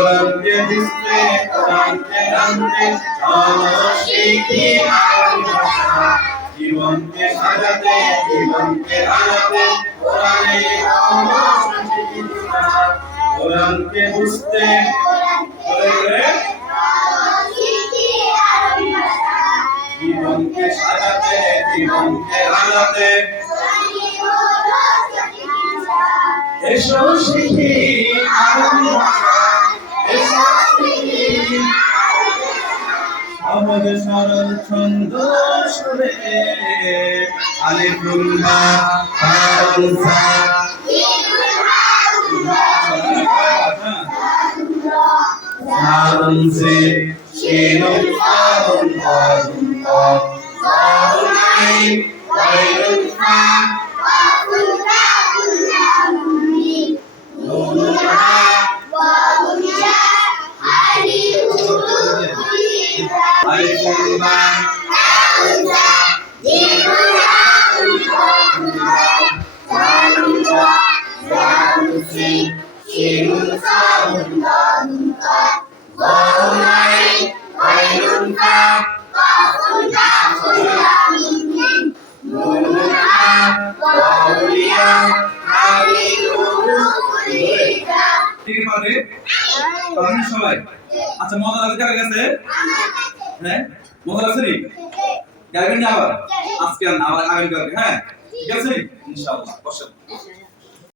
কোরআনকে বুঝতে কোরআনকে জানতে চলো শিখি আরবি ভাষা জীবনকে সাজাতে জীবনকে আনাতে কোরআনে কোরআনকে বুঝতে জীবনকে সাজাতে জীবনকে আনাতে এসো শিখি আরবি ভাষা এসো শিখি সহজ সরল ছন্দ সুরে আলিফুল বা তাউল সা সাউন সে শিনুন সাউন কাদুন কা সাউন আইন ওয়াইলুন ফা ওয়াকুল কাকুল লামুনি নুনুন হা ওয়াউন ইয়া আলিফুল বা তাউল সা জিমুন হাউন কাকুল সাউন কা সাউন সে শিনুন সাউন কাদুন কা সাউন আইন ওয়াইলুন ফা ওয়াকুল কাকুল লামুনি নুনুন হা ওয়াউন ইয়া ঠিক পারবে পারবেন সবাই আচ্ছা মজা লাগছে কার কাছে হ্যাঁ মজা লাগছে নি গাইবেন না আবার আজকে আবার আগামী কালকে হ্যাঁ ঠিক আছে ইনশাআল্লাহ বসেন